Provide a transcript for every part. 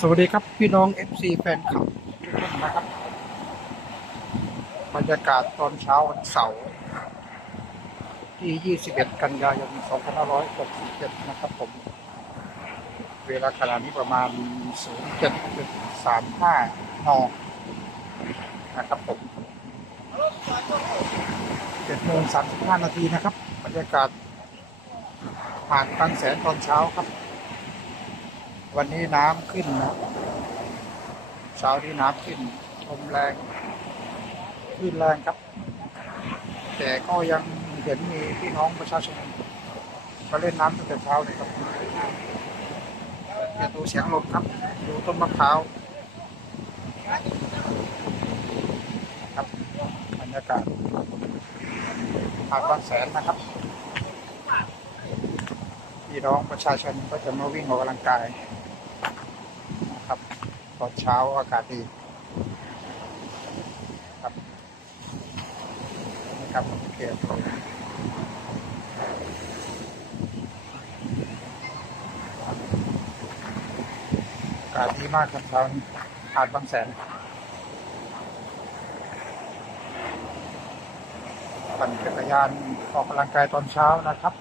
สวัสดีครับพี่น้อง FC แฟนคลับทุกท่านนะครับ บรรยากาศตอนเช้าวันเสาร์ที่ 21 กันยายน 2567 นะครับผม เวลาขณะนี้ประมาณ 07.35 น นะครับผม7โมง35 นาทีนะครับ บรรยากาศผ่านบางแสนตอนเช้าครับ วันนี้น้ำขึ้นนะเช้าที่น้ำขึ้นลมแรงขึ้นแรงครับ แต่ก็ยังเห็นมีพี่น้องประชาชนมาเล่นน้ำตั้งแต่เช้าเลยครับอย่าดูเสียงลมครับ ดูต้นมะพร้าวครับบรรยากาศหาดบางแสนนะครับพี่น้องประชาชนก็จะมาวิ่งออกกำลังกาย ตอนเช้าอากาศดีครับนี่ครับโอเคอากาศดีมากครับเช้านี้หาดบางแสนปั่นจักรยานออกกำลังกายตอนเช้านะครับ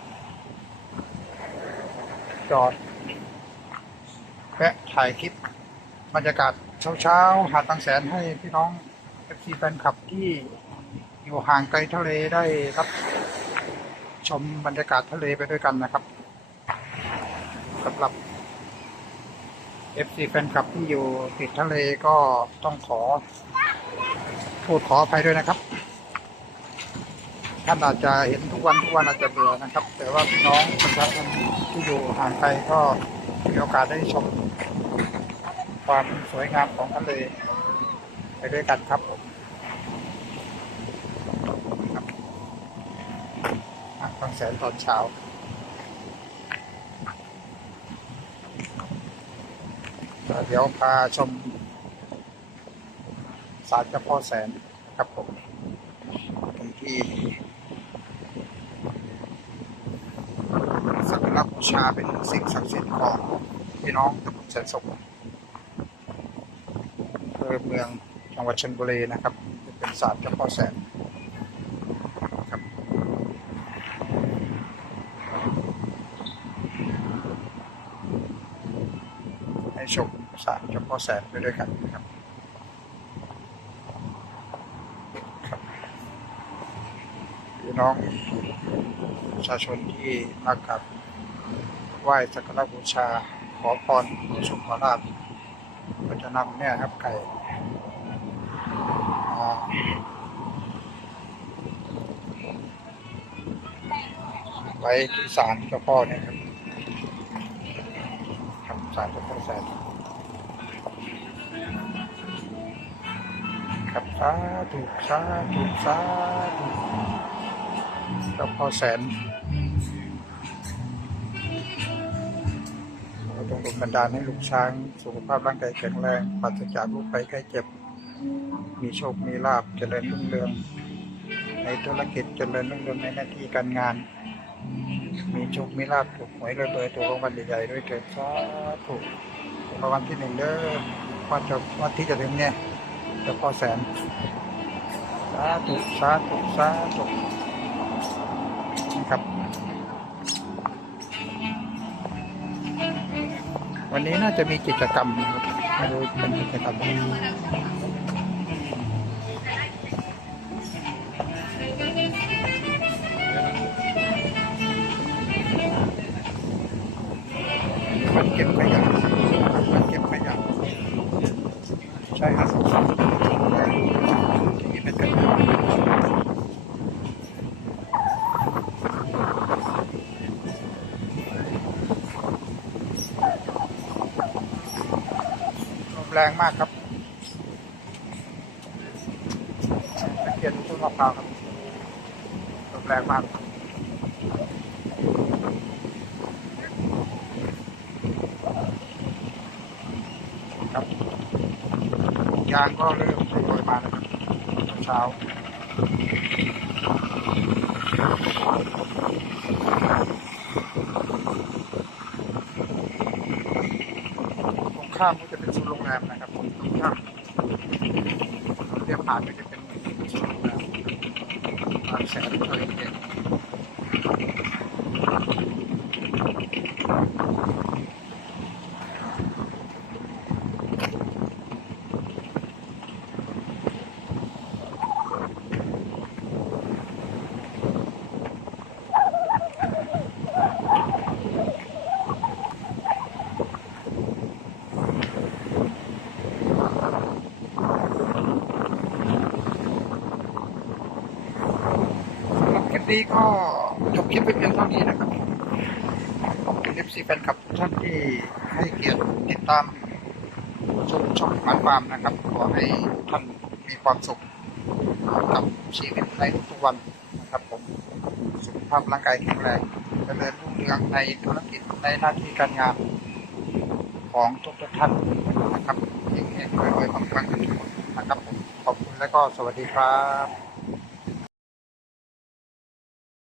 จอดแวะถ่ายคลิป บรรยากาศเช้าๆ หาดบางแสนให้พี่น้องเอฟซีแฟนคลับที่อยู่ห่างไกลทะเลได้รับชมบรรยากาศทะเลไปด้วยกันนะครับสำหรับเอฟซีแฟนคลับที่อยู่ติดทะเลก็ต้องขอโทษขออภัยด้วยนะครับ ท่านอาจจะเห็นทุกวันทุกวันอาจจะเบื่อนะครับ แต่ว่าพี่น้องประชาชนที่อยู่ห่างไกลก็มีโอกาสได้ชม ความสวยงามของทะเลไปด้วยกันครับผมครับอะบางแสนตอนเช้าเดี๋ยวพาชมศาลเจ้าพ่อแสนครับผมตรงที่สักการะบูชาเป็นสิ่งศักดิ์สิทธิ์ของพี่น้องตำบลแสนสุขอำเภอเมืองจังหวัดชลบุรีนะครับ เป็นศาสตร์เจ้าพ่อแสนครับให้ชมศาสตร์เจ้าพ่อแสนไปด้วยกันนะครับพี่น้องประชาชนที่มากับไหว้สักการะบูชาขอพรขอโชคขอลาภก็จะนำเนี่ยครับไก่ ไว้ที่ศาลเจ้าพ่อเนี่ยครับครับศาลเจ้าพ่อแสนครับสาธุสาธุสาธุเจ้าพ่อแสนเราต้องดลบันดาลให้ลูกช้าง สุขภาพร่างกายแข็งแรงปราศจากโรคภัยไข้เจ็บ มีโชค มีลาภเจริญรุ่งเรือง ในธุรกิจเจริญรุ่งเรืองในหน้าที่การงาน มีโชคมีลาภถูกหวยเลยเบอร์ถูกรางวัลใหญ่ๆด้วยเถิดสาธุถูกรางวัลที่หนึ่งเด้อว่าจะว่าที่จะถึงเนี่ยจะพอแสนสาธุสาธุสาธุนะครับ วันนี้น่าจะมีกิจกรรมนะครับไม่รู้เป็นกิจกรรม อะไรวันเก็บขยะวันเก็บขยะใช่ครับที่นี่เป็นกันลมแรงมากครับตะเกียนต้นมะพร้าวครับลมแรงมาก ครับ ยางก็เริ่มทยอยมาแล้วครับเช้าตรงข้ามก็จะเป็นโซนโรงแรมนะครับตรงข้ามเรียบหาดก็จะเป็นโซนโรงแรมบางแสนทะเลเย็นสำ นี้ก็จบคลิปไปเพียงเท่านี้นะครับขอบคุณเอฟซีแฟนคลับทุกท่านที่ให้เกียรติติดตามชมช่องมันฟาร์มนะครับขอให้ท่านมีความสุขกับชีวิตในทุกวันนะครับผมสุขภาพร่างกายแข็งแรงเจริญรุ่งเรืองในธุรกิจในหน้าที่การงานของทุกๆท่านนะครับเฮงๆรวยๆปังๆกันทุกคนนะครับผมขอบคุณและก็สวัสดีครับ